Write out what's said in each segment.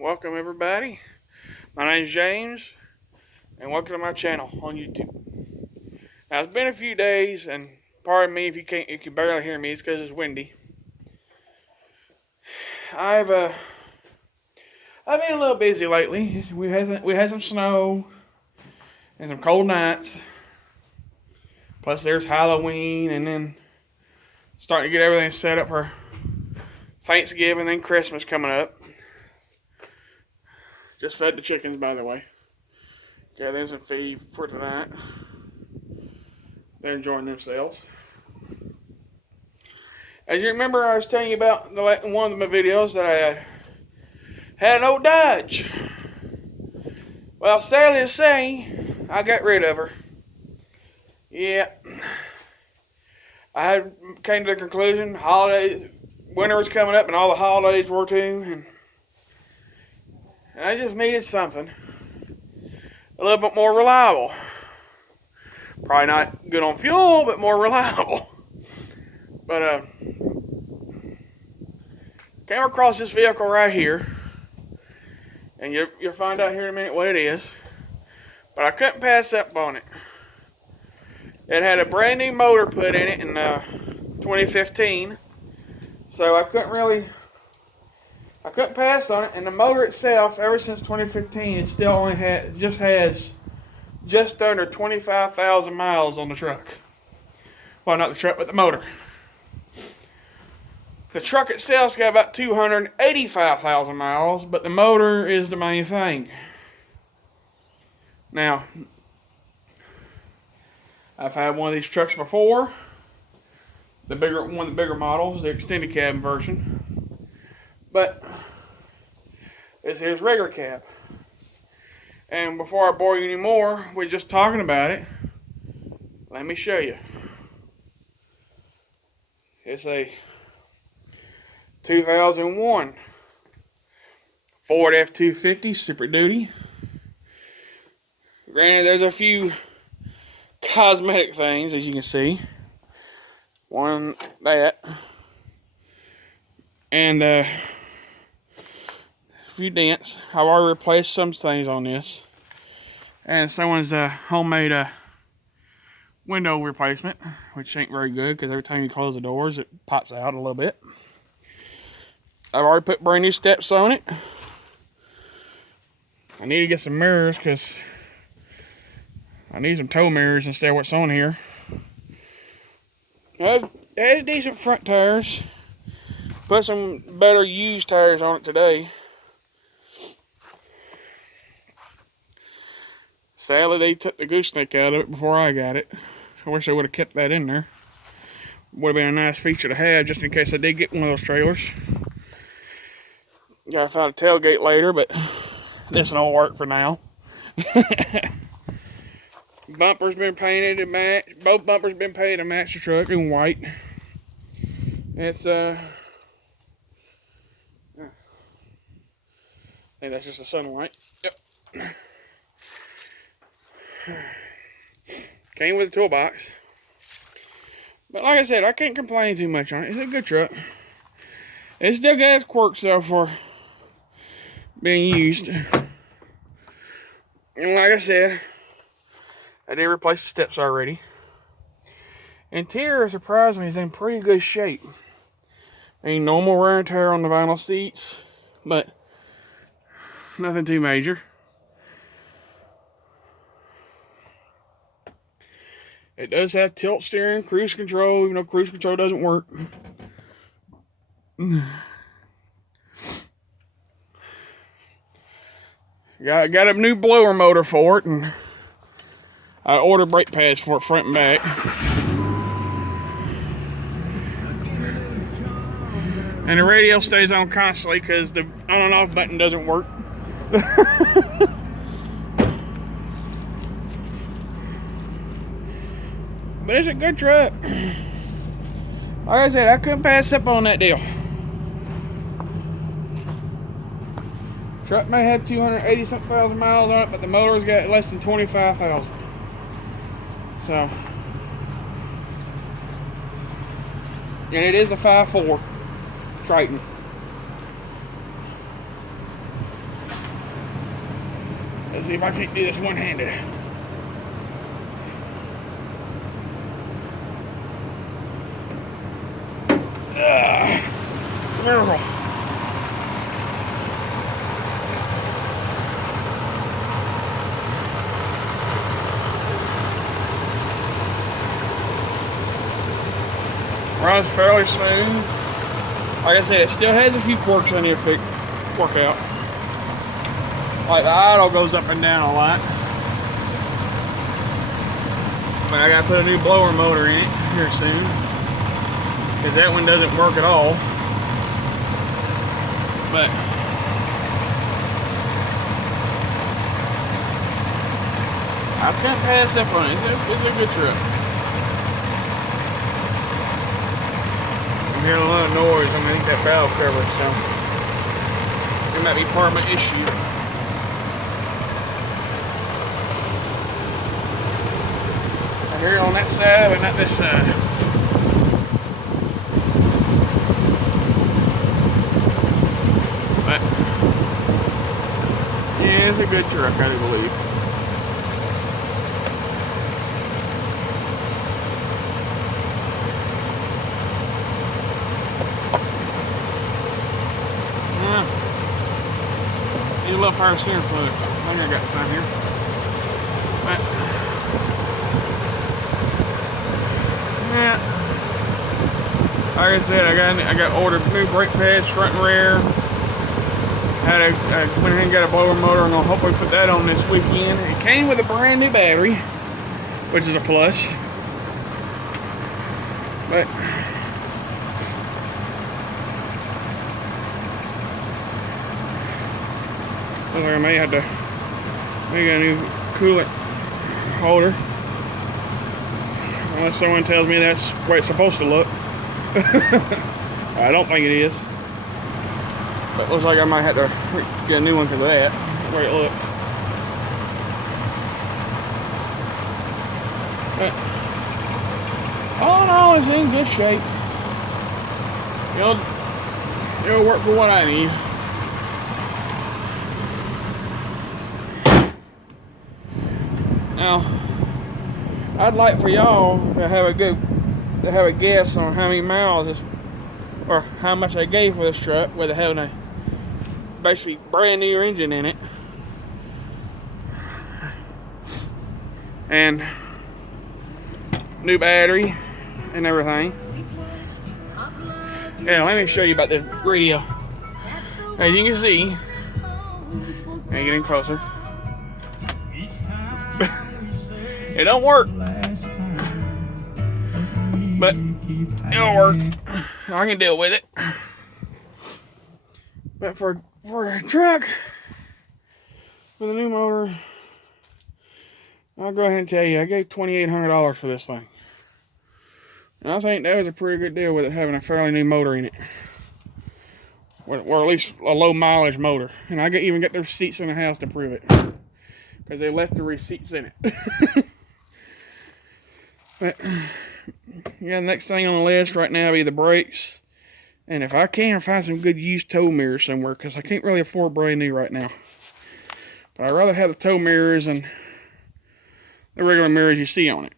Welcome everybody. My name's James, and welcome to my channel on YouTube. Now it's been a few days, and pardon me if you can barely hear me. It's because it's windy. I've been a little busy lately. We had some snow and some cold nights. Plus there's Halloween, and then starting to get everything set up for Thanksgiving and Christmas coming up. Just fed the chickens, by the way. Gathering some feed for tonight. They're enjoying themselves. As you remember, I was telling you about one of my videos that I had an old Dodge. Well, sadly to say, I got rid of her. Yeah. I came to the conclusion, winter was coming up and all the holidays were too, and I just needed something a little bit more reliable. Probably not good on fuel, but more reliable. But came across this vehicle right here, and you'll find out here in a minute what it is. But I couldn't pass up on it. It had a brand new motor put in it in 2015, so I couldn't pass on it. And the motor itself, ever since 2015, it still only has just under 25,000 miles on the truck. Well, not the truck, but the motor. The truck itself's got about 285,000 miles, but the motor is the main thing. Now, I've had one of these trucks before. One of the bigger models, the extended cab version. But this here's regular cab. And before I bore you anymore, we're just talking about it. Let me show you. It's a 2001 Ford F-250 Super Duty. Granted, there's a few cosmetic things, as you can see. One, that. And a few dents. I've already replaced some things on this. And someone's homemade window replacement, which ain't very good because every time you close the doors, it pops out a little bit. I've already put brand new steps on it. I need to get some mirrors because I need some tow mirrors instead of what's on here. It has decent front tires. Put some better used tires on it today. Sadly, they took the gooseneck out of it before I got it. I wish I would have kept that in there. Would have been a nice feature to have just in case I did get one of those trailers. Gotta find a tailgate later, but this will work for now. Bumper's been painted to match. Both bumpers been painted to match the truck in white. It's I think that's just the sunlight. Yep. Came with a toolbox. But like I said, I can't complain too much on it. It's a good truck. It still got its quirks though for being used. And like I said, I did replace the steps already. Interior, surprisingly, is in pretty good shape. Ain't normal wear and tear on the vinyl seats, but nothing too major. It does have tilt steering, cruise control, even though cruise control doesn't work. Got a new blower motor for it, and I ordered brake pads for it front and back. And the radio stays on constantly because the on and off button doesn't work. But it's a good truck. Like I said, I couldn't pass up on that deal. Truck may have 280-something thousand miles on it, but the motor's got less than 25,000. So, and it is a 5.4 Triton. See if I can't do this one-handed. Miracle. Runs fairly smooth. Like I said, it still has a few quirks I need to work out. Like the idle goes up and down a lot. But I gotta put a new blower motor in it here soon, because that one doesn't work at all. But I can't pass up on it. It's a good truck. I'm hearing a lot of noise. I think that valve cover, so it might be part of my issue. I hear it on that side, but not this side. But yeah, it's a good truck, I do believe. Need a little power steering fluid. I think I got some here. But yeah, like I said, I got ordered new brake pads, front and rear. I went ahead and got a blower motor. I'm gonna hopefully put that on this weekend. It came with a brand new battery, which is a plus. But looks like I may have to make a new coolant holder, unless someone tells me that's the way it's supposed to look. I don't think it is, but it looks like I might have to get a new one for that, the way it looks. But all in all, it's in good shape. It'll work for what I need. Now, I'd like for y'all to have a guess on how many miles this, or how much I gave for this truck, with it having a basically brand new engine in it, and new battery and everything. Yeah, let me show you about this radio. As you can see, and getting closer. It don't work, but it'll work. I can deal with it. But for a truck with a new motor, I'll go ahead and tell you, I gave $2,800 for this thing. And I think that was a pretty good deal with it having a fairly new motor in it. Or at least a low mileage motor. And I even got the receipts in the house to prove it, because they left the receipts in it. But yeah, the next thing on the list right now will be the brakes. And if I can, find some good used tow mirrors somewhere, because I can't really afford brand new right now. But I'd rather have the tow mirrors than the regular mirrors you see on it.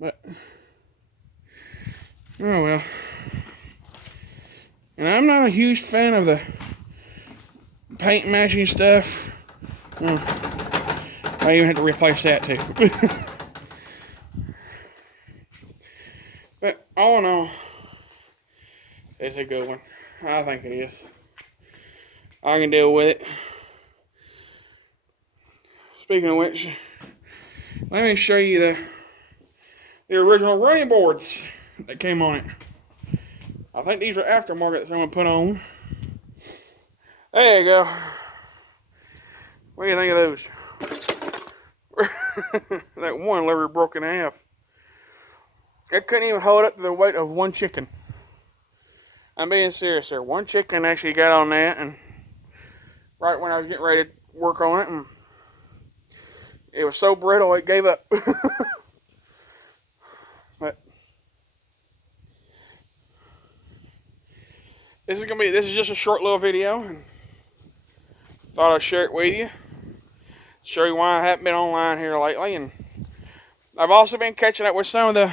But oh well. And I'm not a huge fan of the paint matching stuff. I even had to replace that too. But all in all, it's a good one. I think it is. I can deal with it. Speaking of which, let me show you the original running boards that came on it. I think these are aftermarket that someone put on. There you go. What do you think of those? That one lever broke in half. It couldn't even hold up to the weight of one chicken. I'm being serious here. One chicken actually got on that, and right when I was getting ready to work on it, and it was so brittle it gave up. But this is just a short little video, and thought I'd share it with you. Show you why I haven't been online here lately. And I've also been catching up with some of the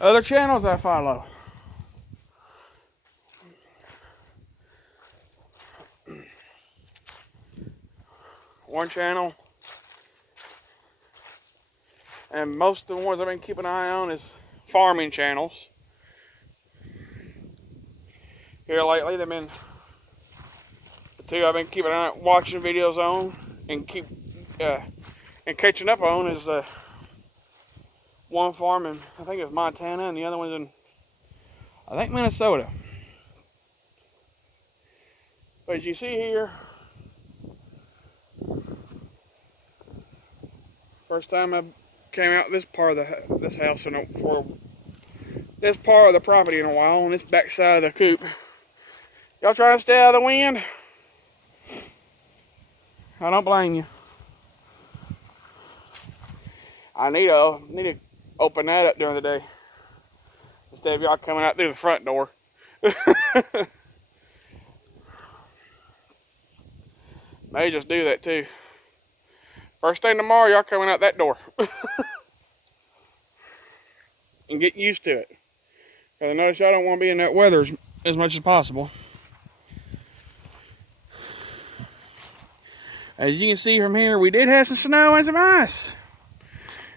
other channels I follow. One channel, and most of the ones I've been keeping an eye on is farming channels. Here lately, they've been the two I've been keeping an eye on, watching videos on, and and catching up on is one farm in, I think it's Montana, and the other one's in, I think, Minnesota. But as you see here, first time I came out this part of this house for this part of the property in a while, on this back side of the coop. Y'all trying to stay out of the wind? I don't blame you. I need to open that up during the day instead of y'all coming out through the front door. May just do that too. First thing tomorrow, y'all coming out that door. And get used to it. Because I notice y'all don't want to be in that weather as much as possible. As you can see from here, we did have some snow and some ice.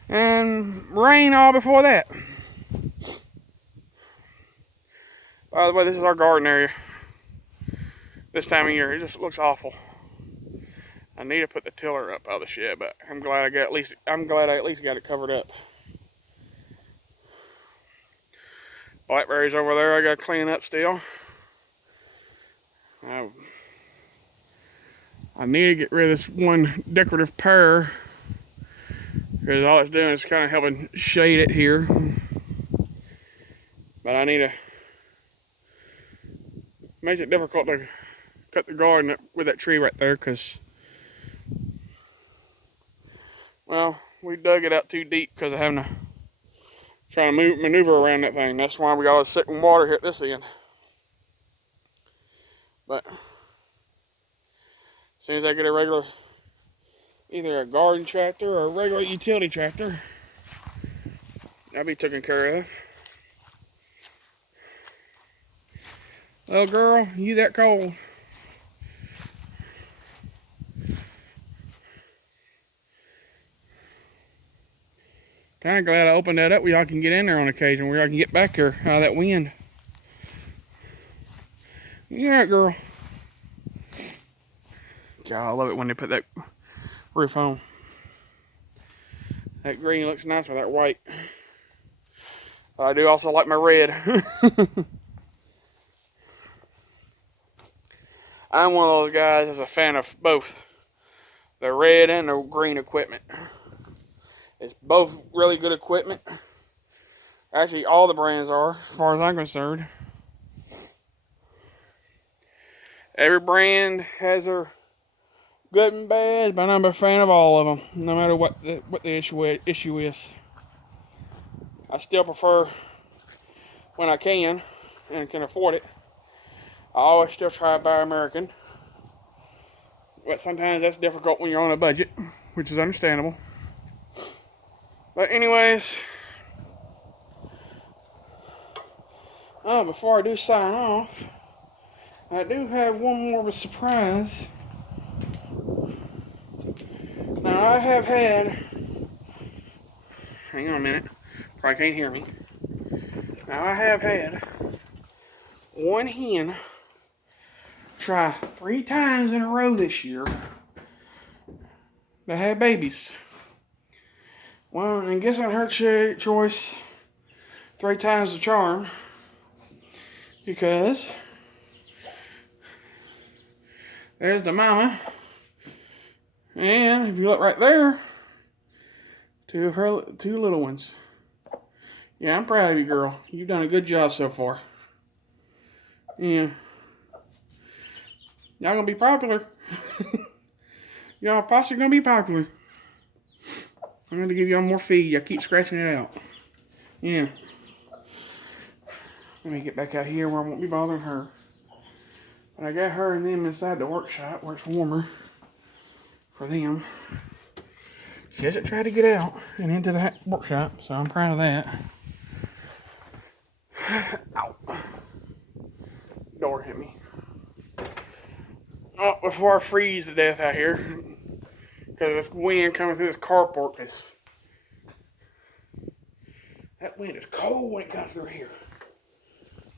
And rain all before that. By the way, this is our garden area. This time of year, it just looks awful. I need to put the tiller up out of the shed, but I'm glad I at least got it covered up. Blackberries over there, I got to clean up still. I need to get rid of this one decorative pear, because all it's doing is kind of helping shade it here. But I need to, makes it difficult to cut the garden with that tree right there, because, well, we dug it out too deep because of having to trying to maneuver around that thing. That's why we got all the sitting water here at this end. But as soon as I get a regular, either a garden tractor or a regular utility tractor, I'll be taken care of. Little girl, you that cold? Kind of glad I opened that up where y'all can get in there on occasion, where y'all can get back here out of that wind. Yeah, girl. God, I love it when they put that roof on. That green looks nice with that white. But I do also like my red. I'm one of those guys that's a fan of both the red and the green equipment. It's both really good equipment. Actually, all the brands are, as far as I'm concerned. Every brand has their good and bad, but I'm a fan of all of them, no matter what the issue is. I still prefer, when I can and can afford it, I always still try to buy American. But sometimes that's difficult when you're on a budget, which is understandable. But anyways, before I do sign off, I do have one more of a surprise. Now I have had, hang on a minute, probably can't hear me. Now I have had one hen try 3 times in a row this year to have babies. Well, and guess on her choice, 3 times the charm, because there's the mama, and if you look right there, 2 of her 2 little ones. Yeah, I'm proud of you, girl. You've done a good job so far. Yeah. Y'all gonna be popular. Y'all possibly gonna be popular. I'm gonna give y'all more feed. Y'all keep scratching it out. Yeah. Let me get back out here where I won't be bothering her. And I got her and them inside the workshop where it's warmer for them. She hasn't tried to get out and into the workshop, so I'm proud of that. Ow. Door hit me. Oh, before I freeze to death out here, because this wind coming through this carport that wind is cold when it comes through here.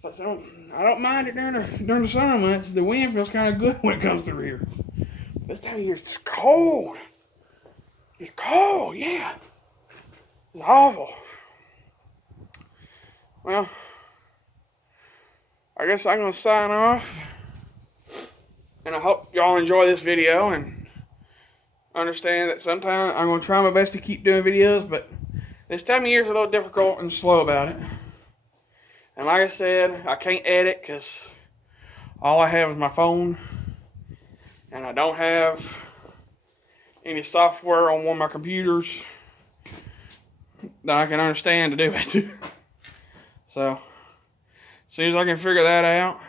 But I don't mind it during the summer months. The wind feels kind of good when it comes through here. This time of year it's cold. It's cold, yeah. It's awful. Well, I guess I'm going to sign off. And I hope y'all enjoy this video and understand that sometimes I'm going to try my best to keep doing videos, but this time of year is a little difficult and slow about it. And like I said, I can't edit because all I have is my phone. And I don't have any software on one of my computers that I can understand to do it. So, as soon as I can figure that out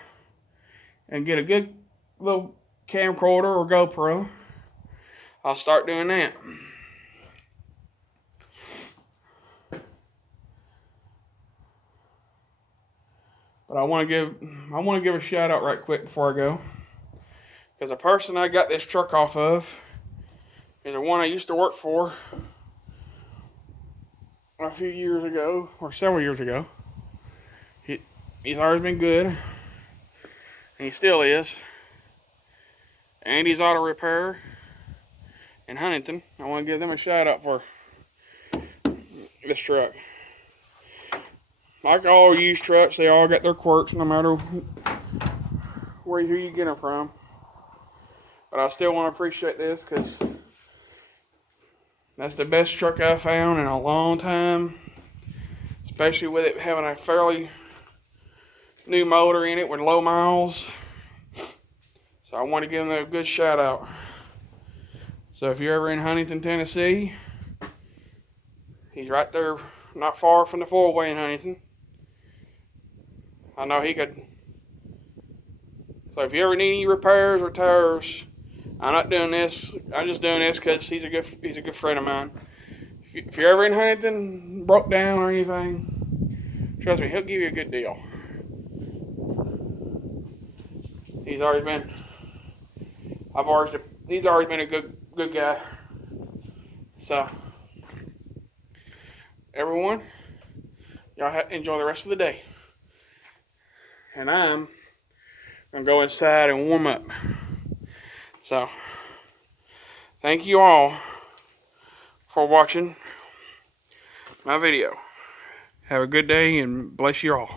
and get a good little camcorder or GoPro, I'll start doing that. But I want to give a shout out right quick before I go, because the person I got this truck off of is the one I used to work for a few years ago, or several years ago. He's always been good, and he still is. Andy's Auto Repair in Huntington. I want to give them a shout out for this truck. Like all used trucks, they all got their quirks, no matter who you get them from. But I still want to appreciate this because that's the best truck I've found in a long time, especially with it having a fairly new motor in it with low miles. So I want to give them a good shout out. So if you're ever in Huntington, Tennessee, he's right there, not far from the 4-way in Huntington. I know he could. So if you ever need any repairs or tires, I'm not doing this. I'm just doing this because he's a good friend of mine. If you're ever in Huntington, broke down or anything, trust me, he'll give you a good deal. He's always been a good guy. So everyone, y'all enjoy the rest of the day. And I'm going to go inside and warm up. So, thank you all for watching my video. Have a good day and bless you all.